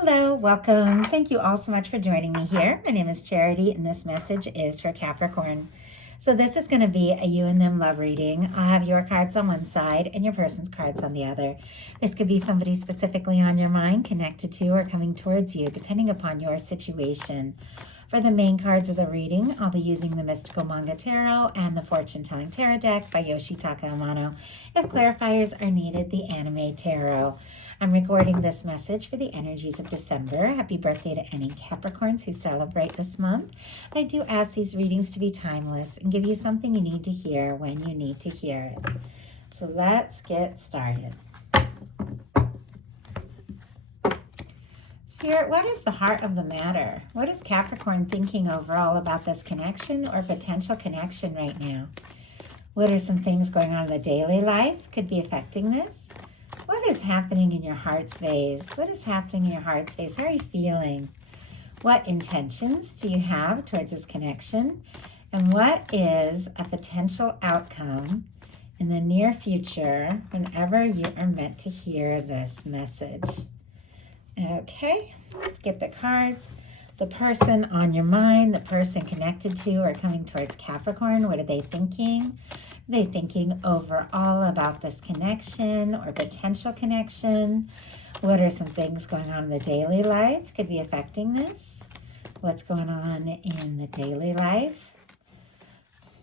Hello, welcome. Thank you all so much for joining me here. My name is Charity, and this message is for Capricorn. So, this is going to be a you and them love reading. I'll have your cards on one side and your person's cards on the other. This could be somebody specifically on your mind, connected to, or coming towards you, depending upon your situation. For the main cards of the reading, I'll be using the Mystical Manga Tarot and the Fortune Telling Tarot deck by Yoshitaka Amano. If clarifiers are needed, the Anime Tarot. I'm recording this message for the energies of December. Happy birthday to any Capricorns who celebrate this month. I do ask these readings to be timeless and give you something you need to hear when you need to hear it. So let's get started. Spirit, what is the heart of the matter? What is Capricorn thinking overall about this connection or potential connection right now? What are some things going on in the daily life could be affecting this? What is happening in your heart space? What is happening in your heart space? How are you feeling? What intentions do you have towards this connection? And what is a potential outcome in the near future whenever you are meant to hear this message? Okay, let's get the cards. The person on your mind, the person connected to or coming towards Capricorn, what are they thinking? Are they thinking overall about this connection or potential connection? What are some things going on in the daily life could be affecting this? What's going on in the daily life?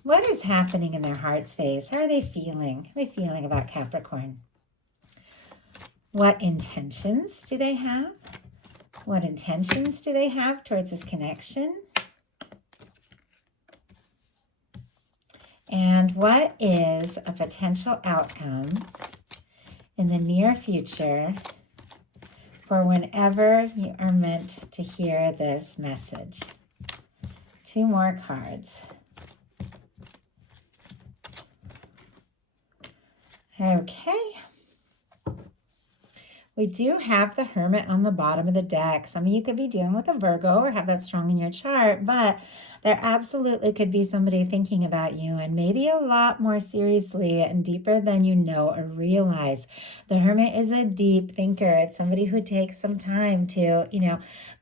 What is happening in their heart space? How are they feeling? How are they feeling about Capricorn? What intentions do they have? What intentions do they have towards this connection? And what is a potential outcome in the near future for whenever you are meant to hear this message? Two more cards. Okay. We do have the Hermit on the bottom of the deck. Some of you could be dealing with a Virgo or have that strong in your chart, but there absolutely could be somebody thinking about you and maybe a lot more seriously and deeper than you know or realize. The Hermit is a deep thinker. It's somebody who takes some time to,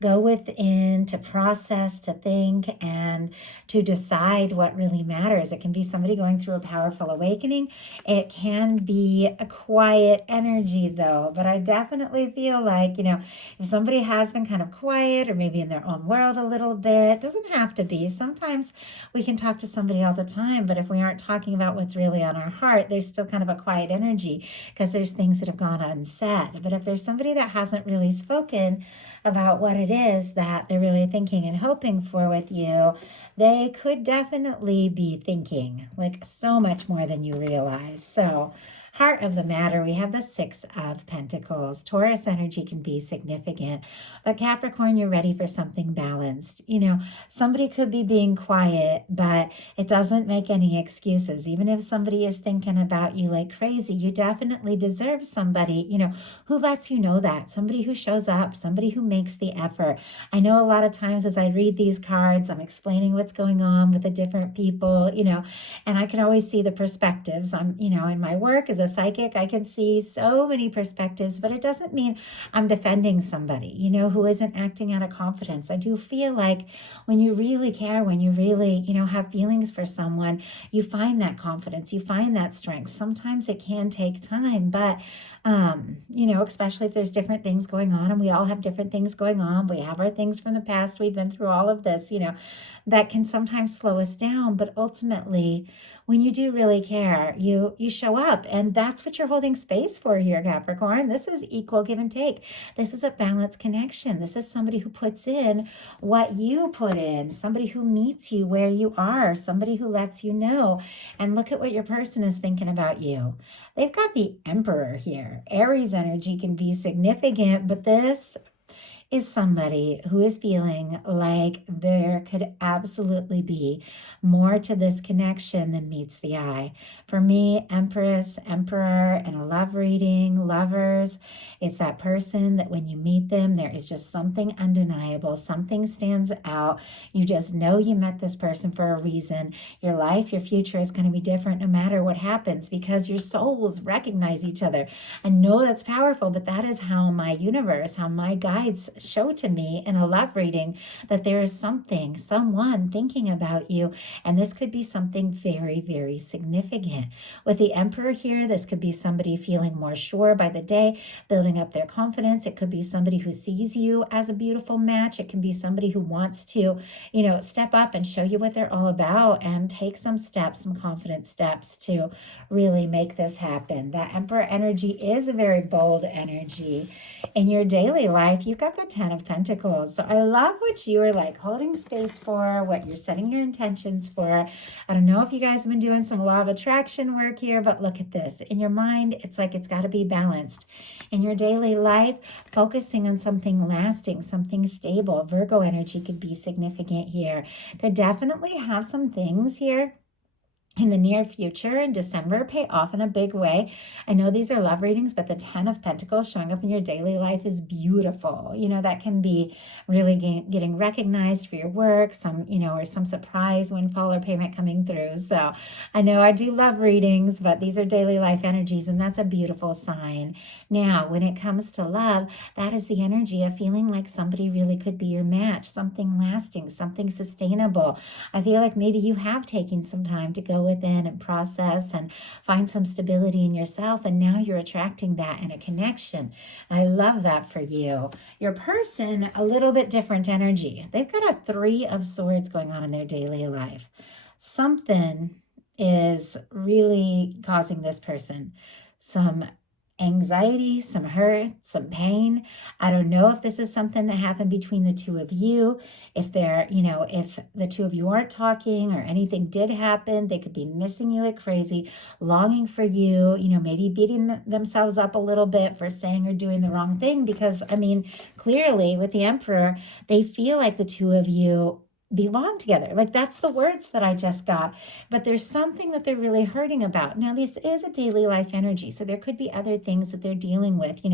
go within, to process, to think, and to decide what really matters. It can be somebody going through a powerful awakening. It can be a quiet energy though, but I definitely feel like, if somebody has been kind of quiet or maybe in their own world a little bit, doesn't have to be. Sometimes we can talk to somebody all the time, but if we aren't talking about what's really on our heart, there's still kind of a quiet energy because there's things that have gone unsaid. But if there's somebody that hasn't really spoken about what it is that they're really thinking and hoping for with you, they could definitely be thinking like so much more than you realize. So, heart of the matter, we have the Six of Pentacles. Taurus energy can be significant, but Capricorn, you're ready for something balanced. Somebody could be being quiet, but it doesn't make any excuses. Even if somebody is thinking about you like crazy, you definitely deserve somebody, who lets you know that. Somebody who shows up, somebody who makes the effort. I know a lot of times as I read these cards, I'm explaining what's going on with the different people, and I can always see the perspectives. I'm, in my work as a psychic, I can see so many perspectives, but it doesn't mean I'm defending somebody, who isn't acting out of confidence. I do feel like when you really care, when you really, have feelings for someone, you find that confidence, you find that strength. Sometimes it can take time, but especially if there's different things going on and we all have different things going on. We have our things from the past. We've been through all of this, that can sometimes slow us down. But ultimately, when you do really care, you show up, and that's what you're holding space for here, Capricorn. This is equal give and take. This is a balanced connection. This is somebody who puts in what you put in, somebody who meets you where you are, somebody who lets you know. And look at what your person is thinking about you. They've got the Emperor here. Aries energy can be significant, but this is somebody who is feeling like there could absolutely be more to this connection than meets the eye. For me, Empress, Emperor, and a love reading, lovers, it's that person that when you meet them, there is just something undeniable. Something stands out. You just know you met this person for a reason. Your life, your future is going to be different no matter what happens because your souls recognize each other. I know that's powerful, but that is how my universe, how my guides show to me in a love reading that there is something, someone thinking about you, and this could be something very, very significant. With the Emperor here, this could be somebody feeling more sure by the day, building up their confidence. It could be somebody who sees you as a beautiful match. It can be somebody who wants to, step up and show you what they're all about and take some steps, some confident steps to really make this happen. That Emperor energy is a very bold energy. In your daily life, you've got the 10 of Pentacles. So I love what you are like holding space for, what you're setting your intentions for. I don't know if you guys have been doing some law of attraction work here, but look at this. In your mind, it's like it's got to be balanced. In your daily life, focusing on something lasting, something stable. Virgo energy could be significant here. Could definitely have some things here in the near future in December pay off in a big way. I know these are love readings, but the 10 of Pentacles showing up in your daily life is beautiful. That can be really getting recognized for your work, or some surprise windfall or payment coming through. So I know I do love readings, but these are daily life energies, and that's a beautiful sign. Now, when it comes to love, that is the energy of feeling like somebody really could be your match, something lasting, something sustainable. I feel like maybe you have taken some time to go within and process and find some stability in yourself, and now you're attracting that in a connection. And I love that for you. Your person, a little bit different energy. They've got a 3 of Swords going on in their daily life. Something is really causing this person some anxiety, some hurt, some pain. I don't know if this is something that happened between the two of you. If if the two of you aren't talking or anything did happen, they could be missing you like crazy, longing for you, maybe beating themselves up a little bit for saying or doing the wrong thing. Because, clearly with the Emperor, they feel like the two of you belong together. Like, that's the words that I just got. But there's something that they're really hurting about. Now, this is a daily life energy, so there could be other things that they're dealing with,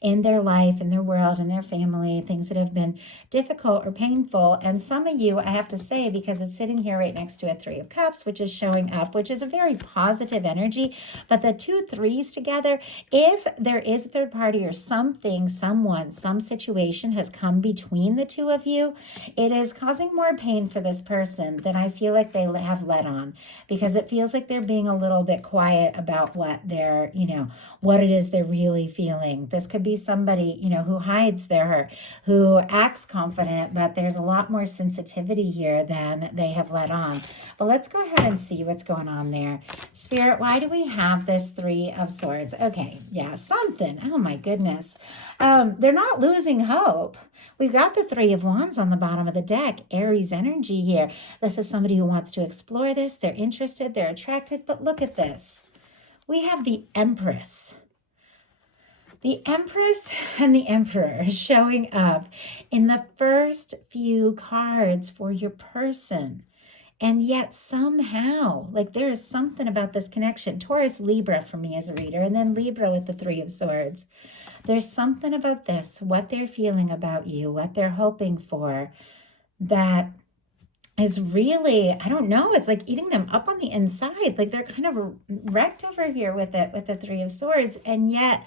in their life, in their world, in their family, things that have been difficult or painful. And some of you, I have to say, because it's sitting here right next to a 3 of Cups, which is showing up, which is a very positive energy. But the 2 threes together, if there is a third party or something, someone, some situation has come between the two of you, it is causing more pain for this person than I feel like they have let on, because it feels like they're being a little bit quiet about what they're, what it is they're really feeling. This could be somebody, who hides their hurt, who acts confident, but there's a lot more sensitivity here than they have let on. But let's go ahead and see what's going on there. Spirit, why do we have this 3 of Swords? Okay, yeah, something. Oh my goodness. They're not losing hope. We've got the 3 of Wands on the bottom of the deck, Aries energy here. This is somebody who wants to explore this. They're interested, they're attracted, but look at this. We have the Empress. The Empress and the Emperor showing up in the first few cards for your person. And yet somehow, like, there is something about this connection. Taurus, Libra for me as a reader, and then Libra with the 3 of Swords. There's something about this, what they're feeling about you, what they're hoping for, that is really, I don't know, it's like eating them up on the inside. Like, they're kind of wrecked over here with it, with the 3 of Swords. And yet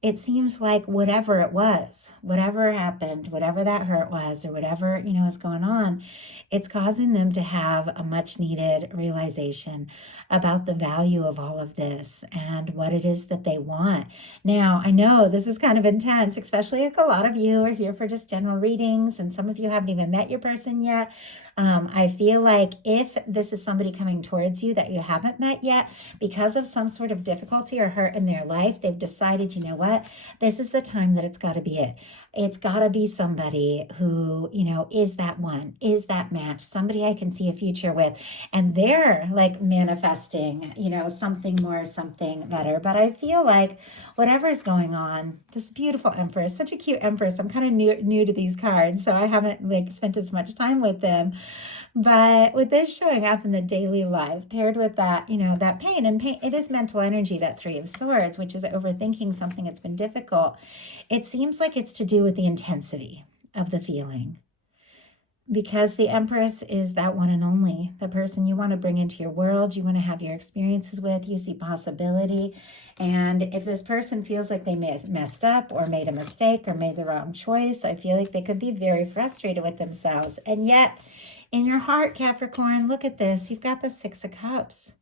it seems like whatever it was, whatever happened, whatever that hurt was, or whatever, is going on, it's causing them to have a much needed realization about the value of all of this and what it is that they want. Now, I know this is kind of intense, especially if a lot of you are here for just general readings, and some of you haven't even met your person yet. I feel like if this is somebody coming towards you that you haven't met yet, because of some sort of difficulty or hurt in their life, they've decided, you know what, this is the time that it's got to be it. It's got to be somebody who, is that one, is that match, somebody I can see a future with. And they're like manifesting, something more, something better. But I feel like whatever's going on, this beautiful Empress, such a cute Empress. I'm kind of new to these cards, so I haven't spent as much time with them. But with this showing up in the daily life, paired with that, that pain, and pain, it is mental energy, that 3 of Swords, which is overthinking something that's been difficult. It seems like it's to do with the intensity of the feeling. because the Empress is that one and only, the person you want to bring into your world, you want to have your experiences with, you see possibility. And if this person feels like they may have messed up or made a mistake or made the wrong choice, I feel like they could be very frustrated with themselves. And yet, in your heart, Capricorn, look at this. You've got the Six of Cups.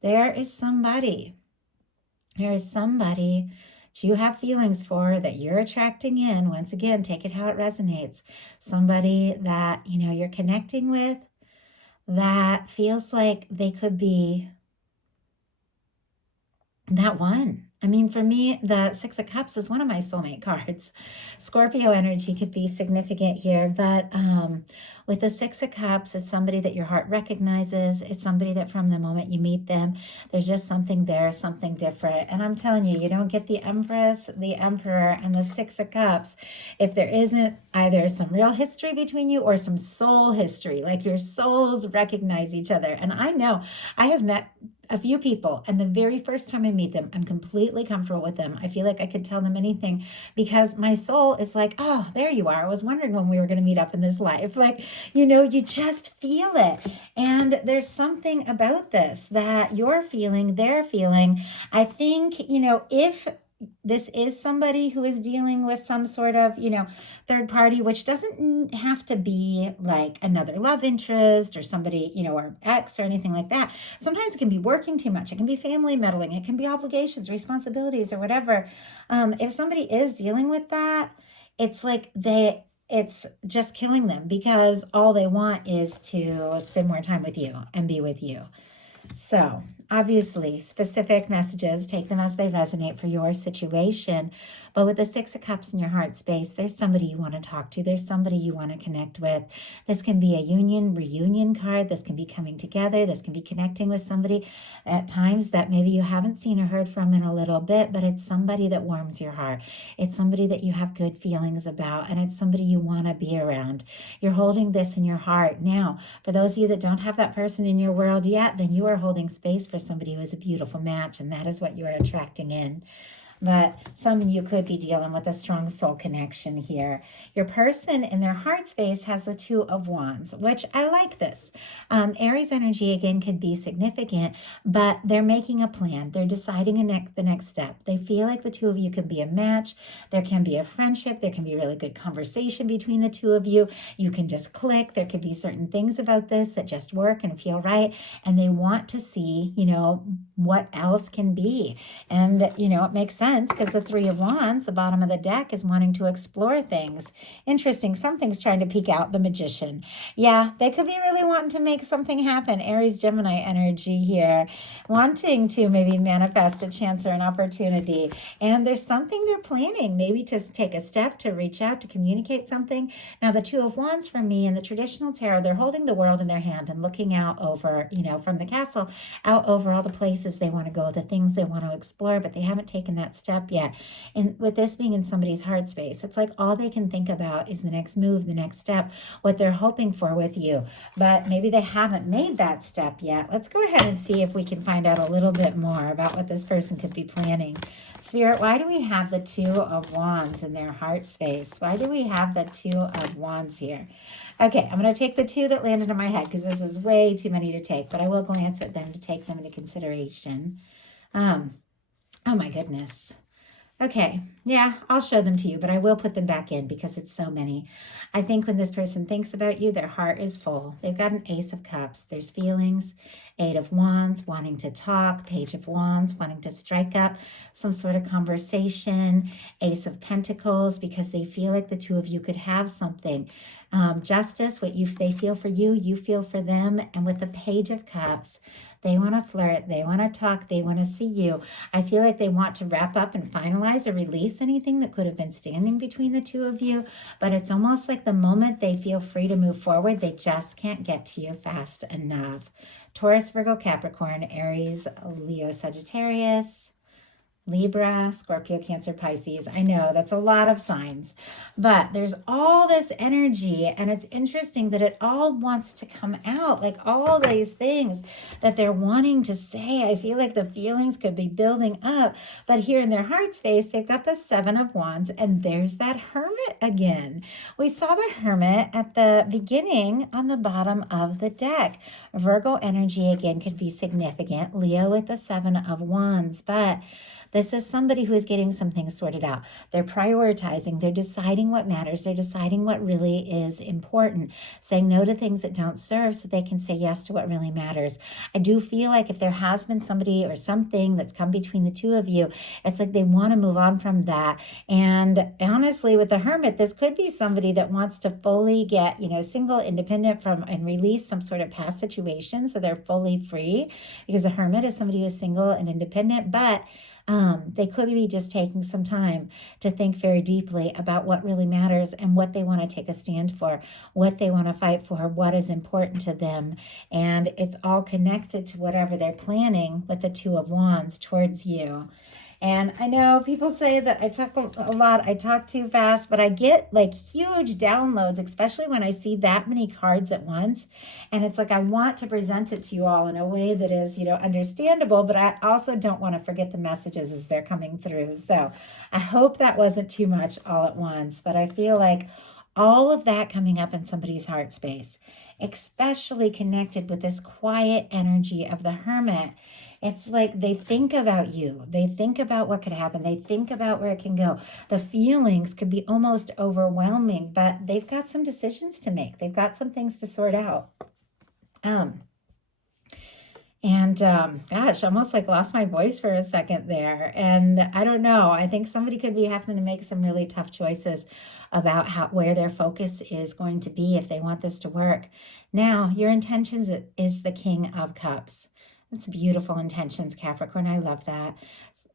There is somebody. There is somebody that you have feelings for that you're attracting in. Once again, take it how it resonates. Somebody that, you're connecting with that feels like they could be that one. I mean, for me, the Six of Cups is one of my soulmate cards. Scorpio energy could be significant here, but with the Six of Cups, it's somebody that your heart recognizes. It's somebody that from the moment you meet them, there's just something there, something different. And I'm telling you, you don't get the Empress, the Emperor, and the Six of Cups if there isn't either some real history between you or some soul history, like your souls recognize each other. And I know I have met a few people, and the very first time I meet them, I'm completely comfortable with them. I feel like I could tell them anything because my soul is like, oh, there you are. I was wondering when we were going to meet up in this life. Like, you just feel it. And there's something about this that you're feeling, they're feeling. I think, if this is somebody who is dealing with some sort of, third party, which doesn't have to be like another love interest or somebody, or ex or anything like that. Sometimes it can be working too much. It can be family meddling. It can be obligations, responsibilities, or whatever. If somebody is dealing with that, it's like it's just killing them because all they want is to spend more time with you and be with you. So, obviously, specific messages, take them as they resonate for your situation. But with the Six of Cups in your heart space, there's somebody you want to talk to. There's somebody you want to connect with. This can be a reunion card. This can be coming together. This can be connecting with somebody at times that maybe you haven't seen or heard from in a little bit, but it's somebody that warms your heart. It's somebody that you have good feelings about, and it's somebody you want to be around. You're holding this in your heart. Now, for those of you that don't have that person in your world yet, then you are holding space for somebody who is a beautiful match, and that is what you are attracting in. But some of you could be dealing with a strong soul connection here. Your person in their heart space has the Two of Wands, which I like this. Aries energy, again, could be significant, but they're making a plan. They're deciding the next step. They feel like the two of you can be a match. There can be a friendship. There can be really good conversation between the two of you. You can just click. There could be certain things about this that just work and feel right. And they want to see, what else can be. And, it makes sense because the Three of Wands, the bottom of the deck, is wanting to explore things. Interesting. Something's trying to peek out, the Magician. Yeah, they could be really wanting to make something happen. Aries, Gemini energy here, wanting to maybe manifest a chance or an opportunity. And there's something they're planning, maybe to take a step to reach out, to communicate something. Now, the Two of Wands for me in the traditional tarot, they're holding the world in their hand and looking out over, from the castle, out over all the places they want to go, the things they want to explore, but they haven't taken that step yet. And with this being in somebody's heart space, it's like all they can think about is the next move, the next step, what they're hoping for with you. But maybe they haven't made that step yet. Let's go ahead and see if we can find out a little bit more about what this person could be planning. Spirit, why do we have the Two of Wands in their heart space? Why do we have the Two of Wands here? Okay, I'm going to take the two that landed in my head because this is way too many to take, but I will glance at them to take them into consideration. Oh my goodness. Okay, yeah, I'll show them to you, but I will put them back in because it's so many. I think when this person thinks about you, their heart is full. They've got an Ace of Cups. There's feelings, Eight of Wands, wanting to talk, Page of Wands, wanting to strike up some sort of conversation, Ace of Pentacles, because they feel like the two of you could have something. Justice, they feel for you, you feel for them. And with the Page of Cups, they want to flirt, they want to talk, they want to see you. I feel like they want to wrap up and finalize or release anything that could have been standing between the two of you. But it's almost like the moment they feel free to move forward, they just can't get to you fast enough. Taurus, Virgo, Capricorn, Aries, Leo, Sagittarius. Libra, Scorpio, Cancer, Pisces. I know that's a lot of signs, but there's all this energy, and it's interesting that it all wants to come out, like all these things that they're wanting to say. I feel like the feelings could be building up, but here in their heart space, they've got the Seven of Wands, and there's that Hermit again. We saw the Hermit at the beginning on the bottom of the deck. Virgo energy again could be significant. Leo with the Seven of Wands, but this is somebody who is getting some things sorted out. They're prioritizing. They're deciding what matters. They're deciding what really is important, saying no to things that don't serve so they can say yes to what really matters. I do feel like if there has been somebody or something that's come between the two of you, it's like they want to move on from that. And honestly, with the Hermit, this could be somebody that wants to fully get, single, independent from and release some sort of past situation so they're fully free, because the Hermit is somebody who's single and independent, but they could be just taking some time to think very deeply about what really matters and what they want to take a stand for, what they want to fight for, what is important to them. And it's all connected to whatever they're planning with the Two of Wands towards you. And I know people say that I talk a lot, I talk too fast, but I get like huge downloads, especially when I see that many cards at once. And it's like I want to present it to you all in a way that is, understandable, but I also don't want to forget the messages as they're coming through. So I hope that wasn't too much all at once, but I feel like all of that coming up in somebody's heart space, especially connected with this quiet energy of the Hermit. It's like they think about you. They think about what could happen. They think about where it can go. The feelings could be almost overwhelming, but they've got some decisions to make. They've got some things to sort out. Gosh, almost like lost my voice for a second there. And I don't know. I think somebody could be having to make some really tough choices about where their focus is going to be if they want this to work. Now, your intentions is the King of Cups. That's beautiful intentions, Capricorn. I love that.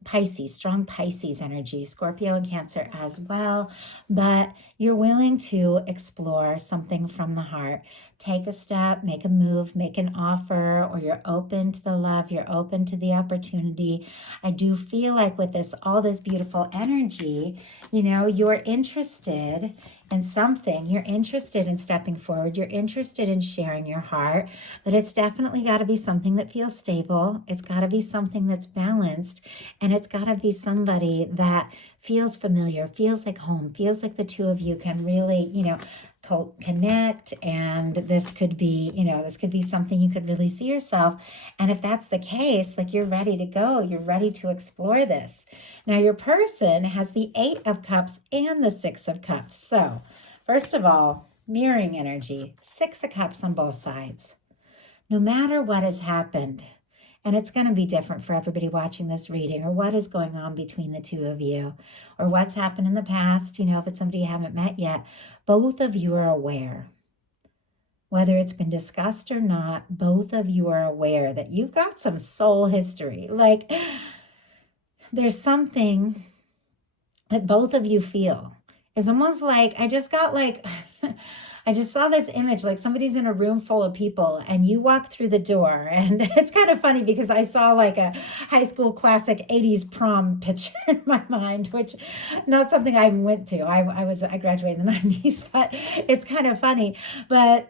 Pisces, strong Pisces energy, Scorpio and Cancer as well. But you're willing to explore something from the heart. Take a step, make a move, make an offer, or you're open to the love, you're open to the opportunity. I do feel like with all this beautiful energy, you're interested in something. You're interested in stepping forward. You're interested in sharing your heart, but it's definitely got to be something that feels stable. It's got to be something that's balanced, and it's got to be somebody that feels familiar, feels like home, feels like the two of you can really, connect. And this could be something you could really see yourself. And if that's the case, like you're ready to go, you're ready to explore this. Now your person has the Eight of Cups and the Six of Cups. So first of all, mirroring energy, Six of Cups on both sides. No matter what has happened, and it's going to be different for everybody watching this reading, or what is going on between the two of you, or what's happened in the past, if it's somebody you haven't met yet, both of you are aware. Whether it's been discussed or not, both of you are aware that you've got some soul history. Like there's something that both of you feel. It's almost like I just saw this image, like somebody's in a room full of people and you walk through the door, and it's kind of funny because I saw like a high school classic 80s prom picture in my mind, which not something I went to. I graduated in the 90s, but it's kind of funny. But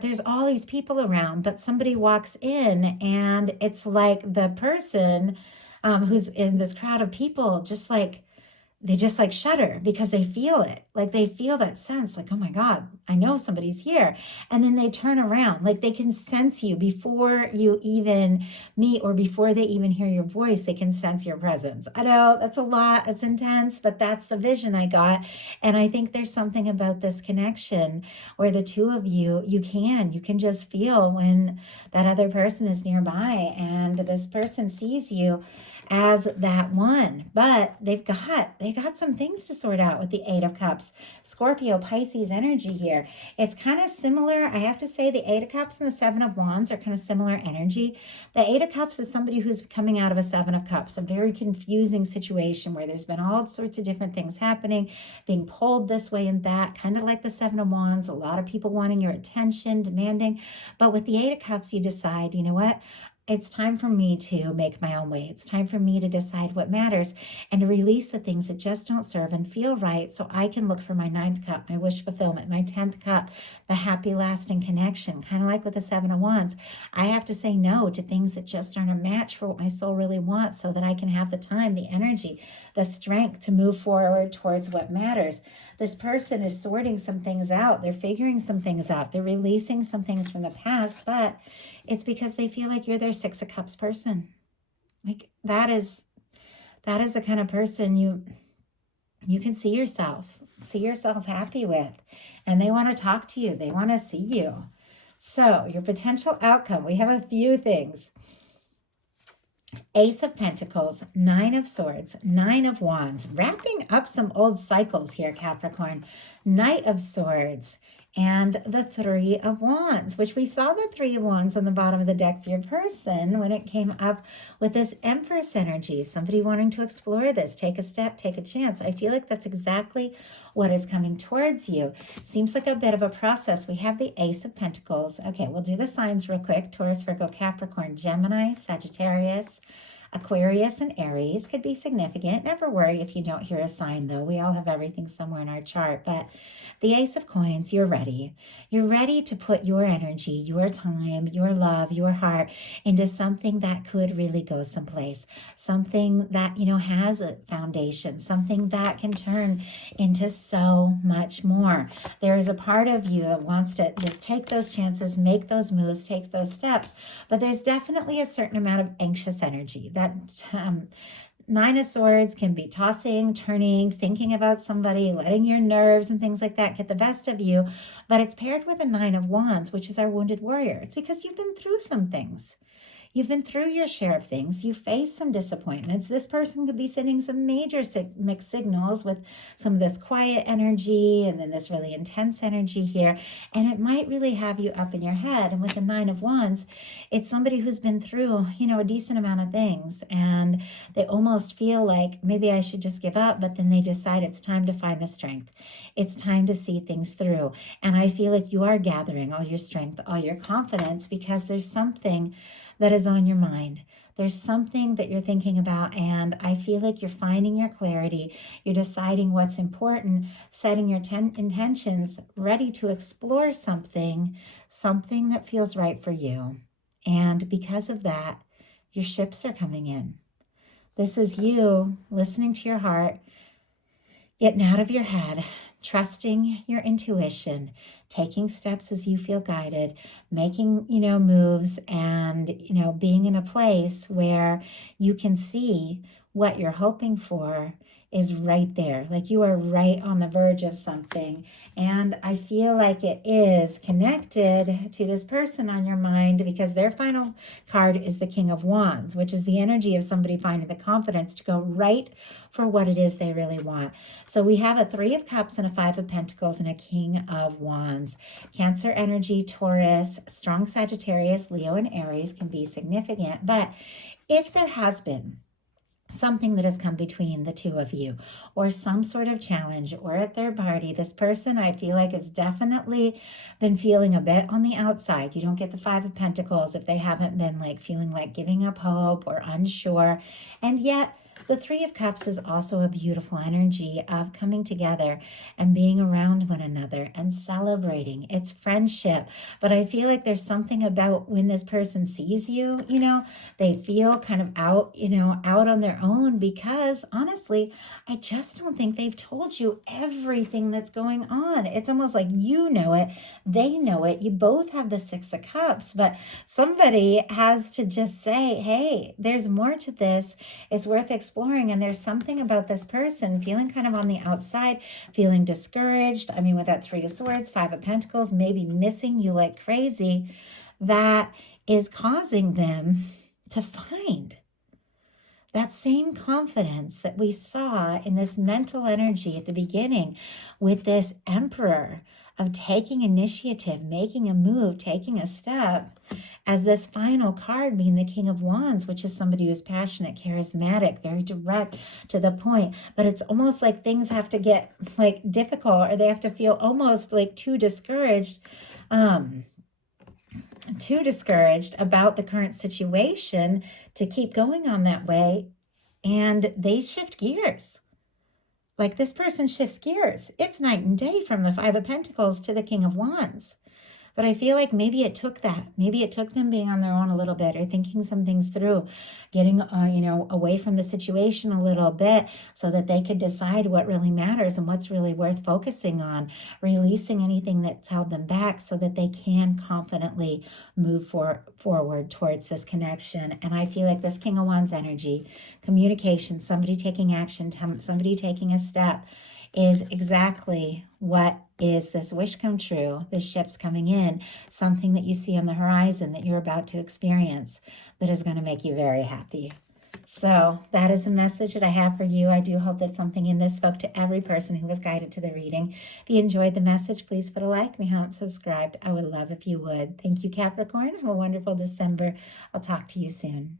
there's all these people around, but somebody walks in and it's like the person who's in this crowd of people they just shudder because they feel it. Like they feel that sense, like, oh my God, I know somebody's here. And then they turn around, like they can sense you before you even meet or before they even hear your voice. They can sense your presence. I know that's a lot, it's intense, but that's the vision I got. And I think there's something about this connection where the two of you, you can just feel when that other person is nearby and this person sees you as that one. But they got some things to sort out with the Eight of Cups. Scorpio, Pisces energy here. It's kind of similar. I have to say the Eight of Cups and the Seven of Wands are kind of similar energy. The Eight of Cups is somebody who's coming out of a Seven of Cups, a very confusing situation where there's been all sorts of different things happening, being pulled this way and that, kind of like the Seven of Wands, a lot of people wanting your attention, demanding. But with the Eight of Cups, you decide, you know what? It's time for me to make my own way. It's time for me to decide what matters and to release the things that just don't serve and feel right so I can look for my ninth cup, my wish fulfillment, my 10th cup, the happy lasting connection. Kind of like with the Seven of Wands. I have to say no to things that just aren't a match for what my soul really wants so that I can have the time, the energy, the strength to move forward towards what matters. This person is sorting some things out. They're figuring some things out. They're releasing some things from the past, but it's because they feel like you're their Six of Cups person. Like that is the kind of person you can see yourself happy with, and they want to talk to you. They want to see you. So your potential outcome, we have a few things. Ace of Pentacles, Nine of Swords, Nine of Wands, wrapping up some old cycles here, Capricorn. Knight of Swords, and the Three of Wands, which we saw the Three of Wands on the bottom of the deck for your person when it came up with this Empress energy, somebody wanting to explore this, take a step, take a chance. I feel like that's exactly what is coming towards you. Seems like a bit of a process. We have the Ace of Pentacles. Okay, we'll do the signs real quick. Taurus, Virgo, Capricorn, Gemini, Sagittarius, Aquarius, and Aries could be significant. Never worry if you don't hear a sign, though. We all have everything somewhere in our chart. But the Ace of Coins, you're ready. You're ready to put your energy, your time, your love, your heart into something that could really go someplace. Something that, has a foundation. Something that can turn into so much more. There is a part of you that wants to just take those chances, make those moves, take those steps. But there's definitely a certain amount of anxious energy. That Nine of Swords can be tossing, turning, thinking about somebody, letting your nerves and things like that get the best of you. But it's paired with a Nine of Wands, which is our wounded warrior. It's because you've been through some things. You've been through your share of things. You faced some disappointments. This person could be sending some major mixed signals with some of this quiet energy and then this really intense energy here. And it might really have you up in your head. And with the Nine of Wands, it's somebody who's been through, a decent amount of things. And they almost feel like maybe I should just give up. But then they decide it's time to find the strength. It's time to see things through. And I feel like you are gathering all your strength, all your confidence, because there's something that is on your mind. There's something that you're thinking about, and I feel like you're finding your clarity. You're deciding what's important, setting your intentions, ready to explore something that feels right for you. And because of that, your ships are coming in. This is you listening to your heart, getting out of your head, trusting your intuition, taking steps as you feel guided, making, moves, and, being in a place where you can see what you're hoping for is right there. Like you are right on the verge of something. And I feel like it is connected to this person on your mind because their final card is the King of Wands, which is the energy of somebody finding the confidence to go right for what it is they really want. So we have a Three of Cups and a Five of Pentacles and a King of Wands. Cancer energy, Taurus, strong Sagittarius, Leo, and Aries can be significant. But if there has been something that has come between the two of you or some sort of challenge or a third party, this person I feel like has definitely been feeling a bit on the outside. You don't get the Five of Pentacles if they haven't been feeling like giving up hope or unsure. And yet the Three of Cups is also a beautiful energy of coming together and being around one another and celebrating. It's friendship. But I feel like there's something about when this person sees you, they feel kind of out, out on their own because honestly, I just don't think they've told you everything that's going on. It's almost like you know it, they know it. You both have the Six of Cups, but somebody has to just say, hey, there's more to this. It's worth exploring. And there's something about this person feeling kind of on the outside, feeling discouraged. I mean, with that Three of Swords, Five of Pentacles, maybe missing you like crazy, that is causing them to find that same confidence that we saw in this mental energy at the beginning with this Emperor of taking initiative, making a move, taking a step, as this final card being the King of Wands, which is somebody who's passionate, charismatic, very direct, to the point. But it's almost like things have to get difficult, or they have to feel almost too discouraged too discouraged about the current situation to keep going on that way. And they shift gears. Like this person shifts gears. It's night and day from the Five of Pentacles to the King of Wands. But I feel like maybe it took that. Maybe it took them being on their own a little bit or thinking some things through, getting, away from the situation a little bit so that they could decide what really matters and what's really worth focusing on, releasing anything that's held them back so that they can confidently move forward towards this connection. And I feel like this King of Wands energy, communication, somebody taking action, somebody taking a step, is exactly what is this wish come true, this ship's coming in, something that you see on the horizon that you're about to experience that is going to make you very happy. So that is a message that I have for you. I do hope that something in this spoke to every person who was guided to the reading. If you enjoyed the message, please put a like. If you haven't subscribed, I would love if you would. Thank you, Capricorn. Have a wonderful December. I'll talk to you soon.